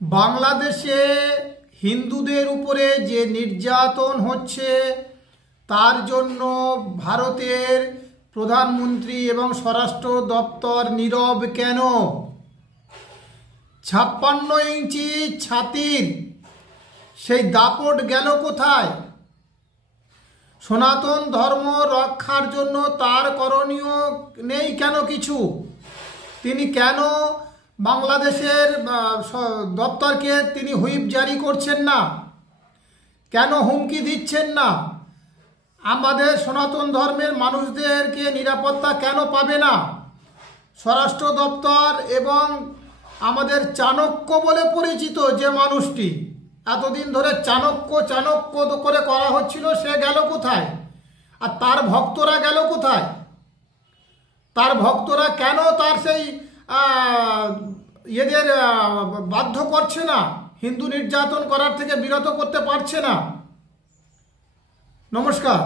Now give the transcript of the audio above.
বাংলাদেশে হিন্দুদের উপরে যে নির্যাতন হচ্ছে তার জন্য ভারতের প্রধানমন্ত্রী এবং স্বরাষ্ট্র দপ্তর নীরব কেন? 56 ইঞ্চি ছাতির সেই দাপট গেল কোথায়? সনাতন ধর্ম রক্ষার জন্য তার করণীয় নেই কেন কিছু? তিনি কেন বাংলাদেশের দপ্তরকে তিনি হুইপ জারি করছেন না? কেন হুমকি দিচ্ছেন না? আমাদের সনাতন ধর্মের মানুষদেরকে নিরাপত্তা কেন পাবে না? স্বরাষ্ট্র দপ্তর এবং আমাদের চাণক্য বলে পরিচিত যে মানুষটি এতদিন ধরে চাণক্য চাণক্য করে করা হচ্ছিল, সে গেল কোথায়? আর তার ভক্তরা গেল কোথায়? তার ভক্তরা কেন তার সেই এদের বাধ্য করছে না, হিন্দু নির্যাতন করার থেকে বিরত করতে পারছে না? নমস্কার।